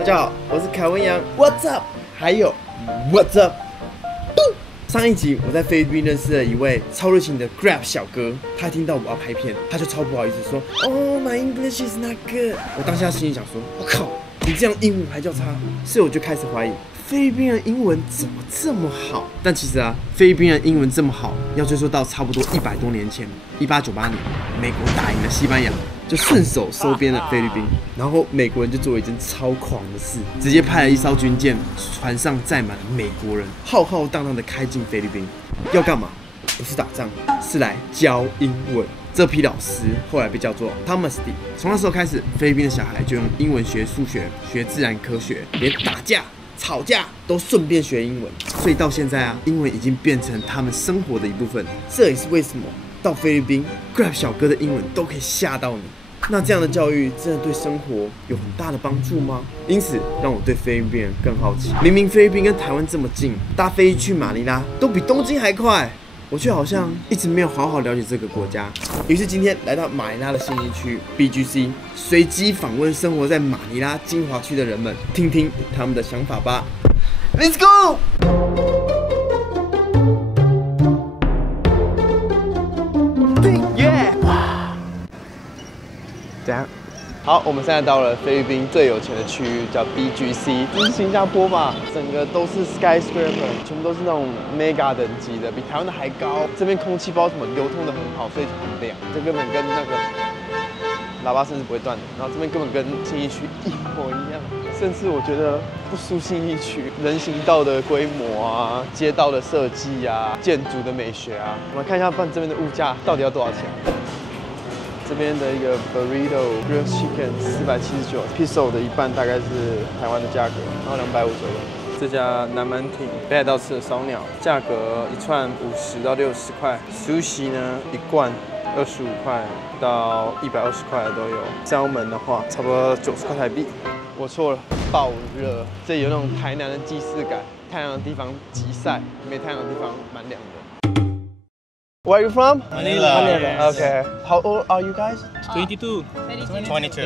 大家好，我是凯文杨 ，What's up？ 还有 What's up？ 上一集我在菲律宾认识了一位超热情的 Grab 小哥，他听到我要拍片，他就超不好意思说 ，Oh my English is not good。我当下心里想说，我靠，你这样英文还叫差？所以我就开始怀疑。 菲律宾人英文怎么这么好？但其实啊，菲律宾人英文这么好，要追溯到差不多100多年前，1898年，美国打赢了西班牙，就顺手收编了菲律宾。然后美国人就做了一件超狂的事，直接派了一艘军舰，船上载满了美国人，浩浩荡荡的开进菲律宾。要干嘛？不是打仗，是来教英文。这批老师后来被叫做 Thomas D。从那时候开始，菲律宾的小孩就用英文学数学、学自然科学，连打架。 吵架都顺便学英文，所以到现在啊，英文已经变成他们生活的一部分。这也是为什么到菲律宾 ，Grab 小哥的英文都可以吓到你。那这样的教育真的对生活有很大的帮助吗？因此让我对菲律宾人更好奇。明明菲律宾跟台湾这么近，搭飞机去马尼拉都比东京还快。 我却好像一直没有好好了解这个国家，于是今天来到马尼拉的信义区 BGC， 随机访问生活在马尼拉精华区的人们，听听他们的想法吧。Let's go！ 耶！怎样？ 好，我们现在到了菲律宾最有钱的区域，叫 BGC， 这是新加坡吧？整个都是 skyscraper， 全部都是那种 mega 等级的，比台湾的还高。这边空气不知道怎么流通的很好，所以很亮。这根本跟那个喇叭声是不会断的。然后这边根本跟信义区一模一样，甚至我觉得不输信义区。人行道的规模啊，街道的设计啊，建筑的美学啊，我们看一下，这边的物价到底要多少钱？ 这边的一个 burrito grilled chicken 479 peso 的一半，大概是台湾的价格，然后250左右。这家南蛮町北海道吃的烧鸟，价格一串50到60块 ，sushi 呢一罐25块到120块的都有。salmon的话，差不多90块台币。我错了，爆热，这有那种台南的既视感，太阳的地方极晒，没太阳的地方蛮凉的。 Where are you from? Manila. Yes. Okay. How old are you guys? 22. 22.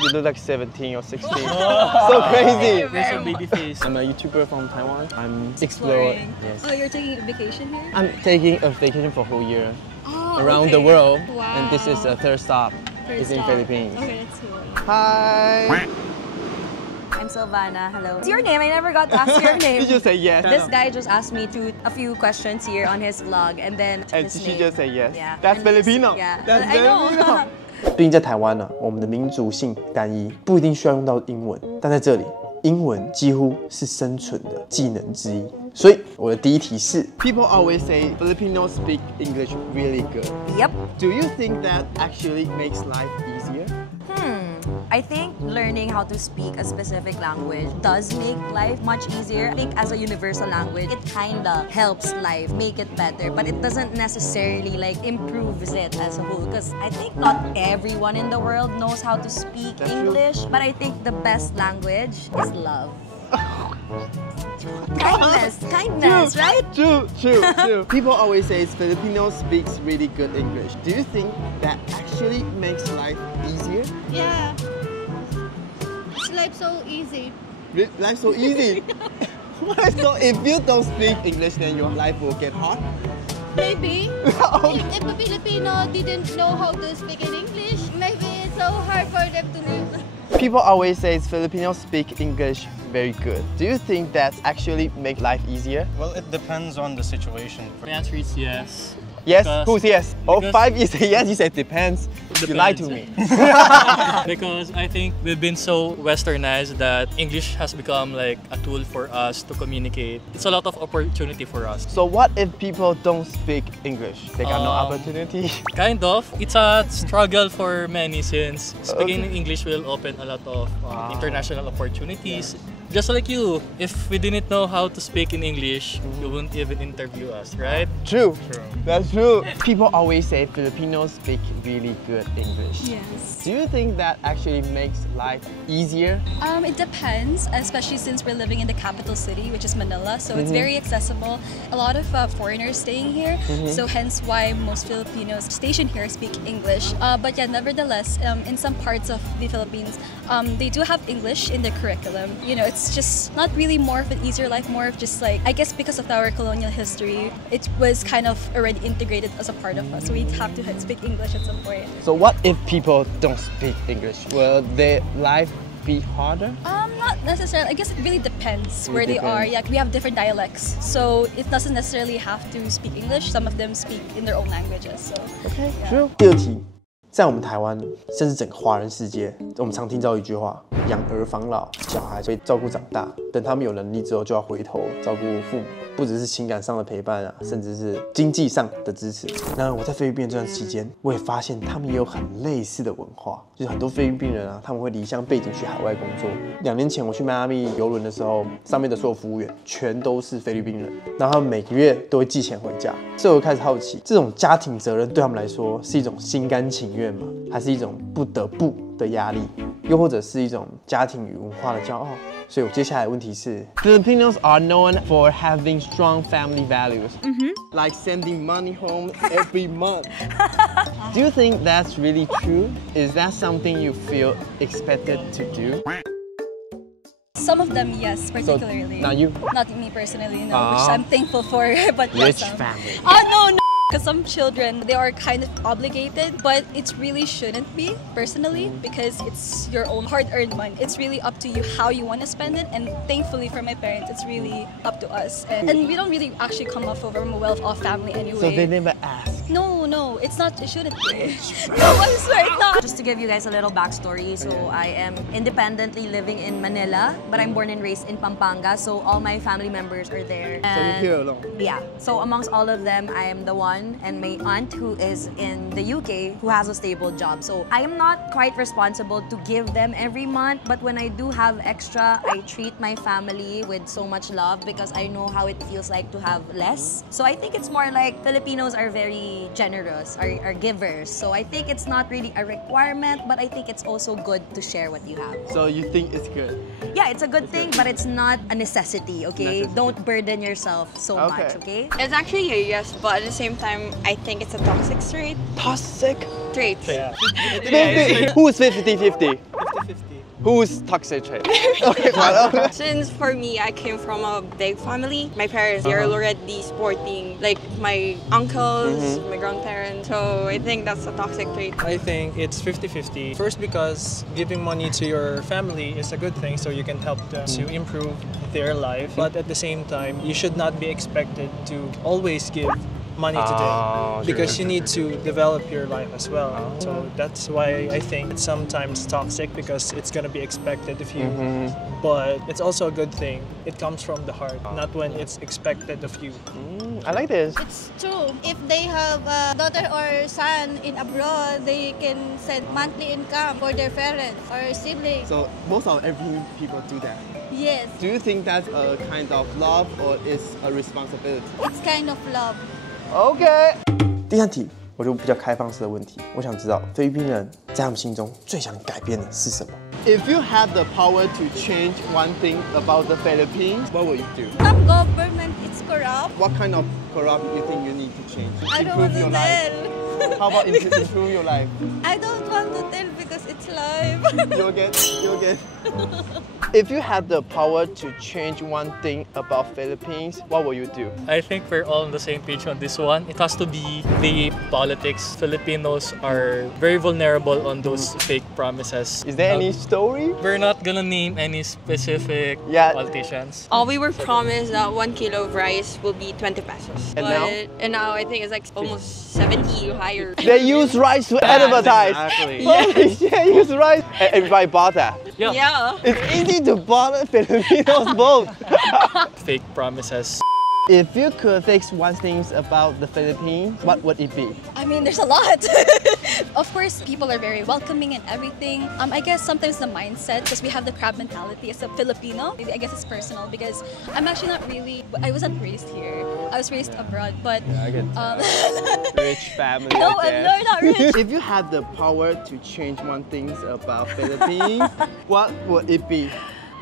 You look like 17 or 16. So crazy. There's a baby face. I'm a YouTuber from Taiwan. I'm exploring. Yes. Oh, you're taking a vacation here? I'm taking a vacation for a whole year around the world. Wow. And this is the third stop. It's in Philippines. Okay, that's cool. Hi. I'm Sylvana. Hello. What's your name? I never got to ask your name. Did you say yes? This guy just asked me a few questions here on his vlog, and then And his she name. just said yes. Yeah. That's And Filipino. Yeah. That's I know. Filipino. 毕竟在台湾呢，我们的民族性单一，不一定需要用到英文，但在这里，英文几乎是生存的技能之一。所以我的第一题是 ：People always say Filipinos speak English really good. Yep. Do you think that actually makes life easier? I think learning how to speak a specific language does make life much easier. I think as a universal language, it kinda helps life, make it better, but it doesn't necessarily like improves it as a whole. Because I think not everyone in the world knows how to speak English, but I think the best language is love. Kindness, right? True. People always say Filipinos speaks really good English. Do you think that actually makes life easier? Yeah. It's life so easy. Life so easy. Why so? If you don't speak English, then your life will get hard. Maybe. If a Filipino didn't know how to speak in English, maybe it's so hard for them to live. People always say Filipinos speak English very good. Do you think that actually make life easier? Well, it depends on the situation. The answer is yes. Yes? Who's yes? Oh, 5 you say yes, you said depends. You lied to me. Because I think we've been so westernized that English has become like a tool for us to communicate. It's a lot of opportunity for us. So what if people don't speak English? They got no opportunity? Kind of. It's a struggle for many since speaking English will open a lot of international opportunities. Just like you, if we didn't know how to speak in English, you wouldn't even interview us, right? True. That's true. People always say Filipinos speak really good English. Yes. Do you think that actually makes life easier? It depends, especially since we're living in the capital city, which is Manila, so it's very accessible. A lot of foreigners staying here, so hence why most Filipinos stationed here speak English. But yeah, nevertheless, in some parts of the Philippines, they do have English in their curriculum. You know, it's just not really more of an easier life, more of just like, I guess because of our colonial history, it was kind of already integrated as a part of us, so we'd have to speak English at some point. So what if people don't speak English? Will their life be harder? Not necessarily. I guess it really depends where they are. Yeah, we have different dialects, so it doesn't necessarily have to speak English. Some of them speak in their own languages. So okay, true. 第二题，在我们台湾，甚至整个华人世界，我们常听到一句话：养儿防老，小孩被照顾长大，等他们有能力之后，就要回头照顾父母。不只是情感上的陪伴啊，甚至是经济上的支持。然而我在菲律宾这段期间，我也发现他们也有很类似的文化，就是很多菲律宾人啊，他们会离乡背景去海外工作。2年前我去迈阿密邮轮的时候，上面的所有服务员全都是菲律宾人，然后他们每个月都会寄钱回家。所以我开始好奇，这种家庭责任对他们来说是一种心甘情愿吗？还是一种不得不的压力？又或者是一种家庭与文化的骄傲？所以我接下来的问题是 Filipinos are known for having strong family values, like sending money home every month. Do you think that's really true? Is that something you feel expected to do? some of them, yes, particularly. So, not you? Not me personally, no, which I'm thankful for. But Rich yes, family. No. Because some children, they are kind of obligated, but it really shouldn't be, personally, because it's your own hard-earned money. It's really up to you how you want to spend it, and thankfully for my parents, it's really up to us. And we don't really actually come off from a well-off family anyway. So they never ask? No, it's not, it shouldn't be. No, I swear it's not. Just to give you guys a little backstory, so I am independently living in Manila, but I'm born and raised in Pampanga, so all my family members are there. So you're here alone? Yeah, so amongst all of them, I am the one, and my aunt who is in the UK who has a stable job. So I am not quite responsible to give them every month, but when I do have extra, I treat my family with so much love because I know how it feels like to have less. So I think it's more like Filipinos are very generous, are givers. So I think it's not really a requirement, but I think it's also good to share what you have. So you think it's good? Yeah, it's a good thing, but it's not a necessity, okay? Don't burden yourself so much, okay? It's actually a yes, but at the same time, I think it's a toxic trait. Toxic? Trait. Yeah. Who's 50-50? 50-50. Who's toxic trait? Since for me, I came from a big family. My parents, they're already sporting, like my uncles, my grandparents. So I think that's a toxic trait. I think it's 50-50. First, because giving money to your family is a good thing, so you can help them to improve their life. But at the same time, you should not be expected to always give money to them, because you need to develop your life as well. So that's why I think it's sometimes toxic, because it's gonna be expected of you. But it's also a good thing. It comes from the heart, not when it's expected of you. I like this. It's true. If they have a daughter or son in abroad, they can send monthly income for their parents or siblings. So most of every people do that. Yes, Do you think that's a kind of love or is a responsibility? it's kind of love. OK。第三题，我就比较开放式的问题，我想知道菲律宾人在他们心中最想改变的是什么 ？If you had the power to change one thing about the Philippines, what would you do? Some government is corrupt. What kind of corrupt you think you need to change to I don't want improve to your life? tell. How about improve your life? I don't want to tell because it's live. You'll get. If you had the power to change one thing about Philippines, what will you do? I think we're all on the same page on this one. It has to be the politics. Filipinos are very vulnerable on those fake promises. Is there any story? We're not gonna name any specific Yeah. politicians. We were promised that 1 kilo of rice will be 20 pesos. And now? And now I think it's like almost 70 or higher. They use rice to advertise. Exactly. Yes, yeah, use rice. And everybody bought that. Yeah. It's easy to bother Filipinos both. Fake promises. If you could fix one thing about the Philippines, what would it be? I mean, there's a lot. Of course, people are very welcoming and everything. I guess sometimes the mindset, because we have the crab mentality as a Filipino. I guess it's personal because I'm actually not really. I wasn't raised here. I was raised abroad, but I get rich family. no, I'm not rich. If you had the power to change one thing about Philippines, what would it be?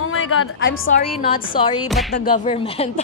Oh my God, I'm sorry, not sorry, but the government.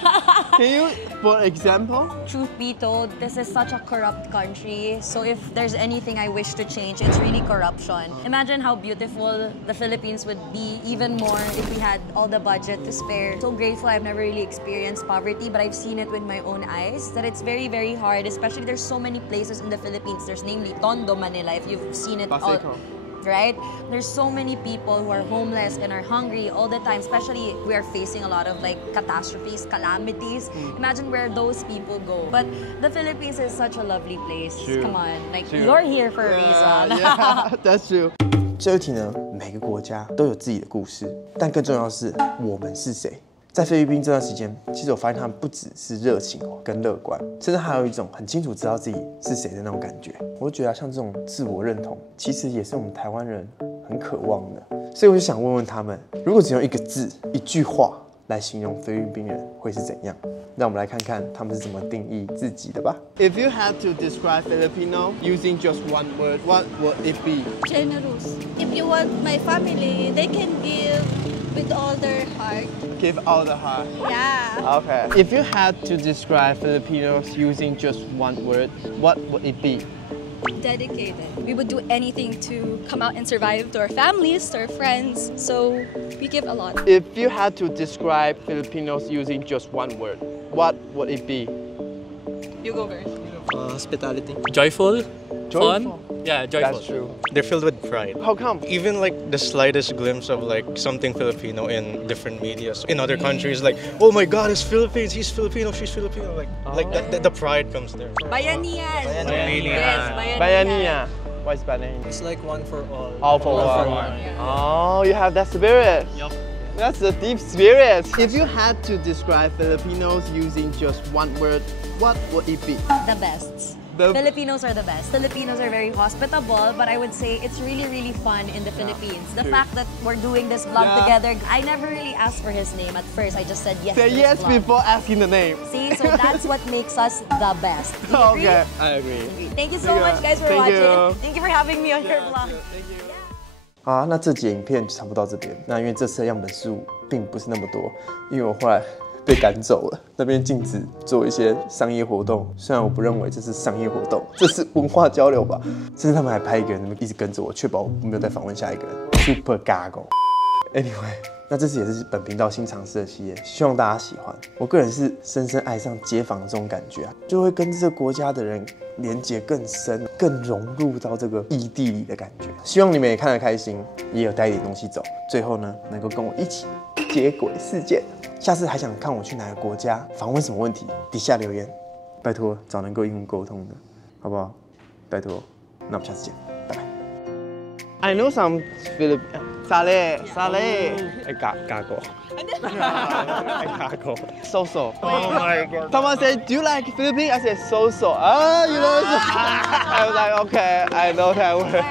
Can you, for example? Truth be told, this is such a corrupt country. So if there's anything I wish to change, it's really corruption. Imagine how beautiful the Philippines would be even more if we had all the budget to spare. So grateful I've never really experienced poverty, but I've seen it with my own eyes, that it's very, very hard, especially there's so many places in the Philippines. There's namely Tondo, Manila, if you've seen it all. Right? There's so many people who are homeless and are hungry all the time, especially we are facing a lot of like catastrophes, calamities. Imagine where those people go. But the Philippines is such a lovely place. True. Come on, like you're here for a reason. Yeah, that's true. 这一题呢，每个国家都有自己的故事，但更重要的是我们是谁。在菲律宾这段时间，其实我发现他们不只是热情跟乐观，甚至还有一种很清楚知道自己是谁的那种感觉。我就觉得像这种自我认同，其实也是我们台湾人很渴望的。所以我就想问问他们，如果只用一个字、一句话来形容菲律宾人，会是怎样？让我们来看看他们是怎么定义自己的吧。If you had to describe Filipino using just one word, what would it be? Generous. If you want my family, they can give with all their heart. Give all the heart. Yeah. Okay. If you had to describe Filipinos using just one word, what would it be? Dedicated. We would do anything to come out and survive to our families, to our friends. So we give a lot. If you had to describe Filipinos using just one word, what would it be? You go first. Hospitality. Joyful, fun. Joyful. Yeah, joyful. That's true. They're filled with pride. How come? Even like the slightest glimpse of like something Filipino in different medias in other countries, like, oh my God, it's Philippines, he's Filipino, she's Filipino, like the pride comes there. Bayanihan. Bayanihan. Bayanihan. What is Bayanihan? It's like one for all. All for one. Oh, you have that spirit. Yup. That's a deep spirit. If you had to describe Filipinos using just one word, what would it be? The best. The- Filipinos are the best. Filipinos are very hospitable, but I would say it's really, really fun in the Philippines. The fact that we're doing this vlog together, I never really asked for his name at first. I just said yes Say to yes this vlog. before asking the name. See, so that's what makes us the best. Do you agree? Okay, I agree. Thank you so Thank you. much, guys, for Thank watching. you. Thank you for having me on your vlog. 好啊，那这集影片就差不多到这边。那因为这次的样本数并不是那么多，因为我后来被赶走了，那边禁止做一些商业活动。虽然我不认为这是商业活动，这是文化交流吧。甚至他们还派一个人一直跟着我，确保我没有再访问下一个人。Super gago。Anyway， 那这次也是本频道新尝试的系列，希望大家喜欢。我个人是深深爱上街访的这种感觉啊，就会跟这个国家的人连结更深，更融入到这个异地里的感觉。希望你们也看得开心，也有带一点东西走。最后呢，能够跟我一起接轨世界。下次还想看我去哪个国家访问什么问题，底下留言，拜托找能够英文沟通的，好不好？拜托，那我们下次见，拜拜。I know some Filipino. Saleh. I gago. I gago. So. Oh my God. Someone said, "Do you like Philippines?" I said, "So." Ah, you know. I was like, okay, I know that word.